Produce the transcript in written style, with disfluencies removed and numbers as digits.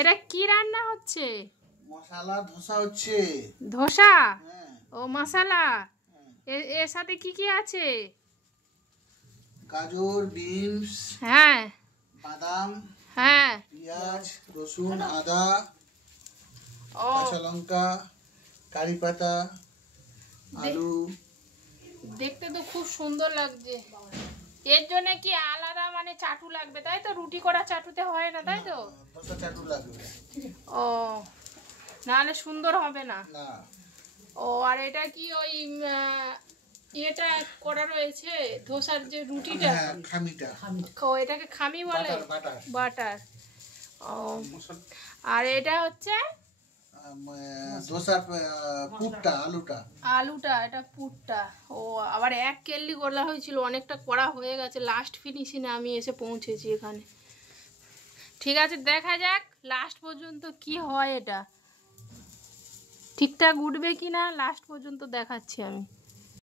এটা কি রান্না হচ্ছে? মশলা ধোসা হচ্ছে। ধোসা? হ্যাঁ। ও মশলা। এর সাথে কি কি আছে? গাজর, বিনস, হ্যাঁ, বাদাম, হ্যাঁ। পেঁয়াজ, রসুন, আদা, ও কাঁচা লঙ্কা, কারি পাতা, আলু। দেখতে তো খুব সুন্দর লাগছে। এর জন্য কি আলাদা মানে চাটু লাগবে তাই তো? রুটি করা চাটুতে হয় না তাই তো? ধোসা চাটু লাগবে। ও, নাহলে সুন্দর হবে না। না। ও, আর এটা কি ওই এটা করা রয়েছে ধোসার যে রুটিটা? হ্যাঁ, খামিটা। ও, এটাকে খামি বলে? বাটার। বাটার। ও, আর এটা হচ্ছে ধোসার পুরটা, আলুটা। আলুটা, এটা পুরটা। ও, আবার এক কেল্লি করা হয়েছিল, অনেকটা করা হয়ে গেছে, লাস্ট ফিনিশিংয়ে আমি এসে পৌঁছেছি এখানে। ঠিক আছে, দেখা যাক লাস্ট পর্যন্ত কি হয়, এটা ঠিকঠাক উঠবে কি না লাস্ট পর্যন্ত দেখাচ্ছি আমি।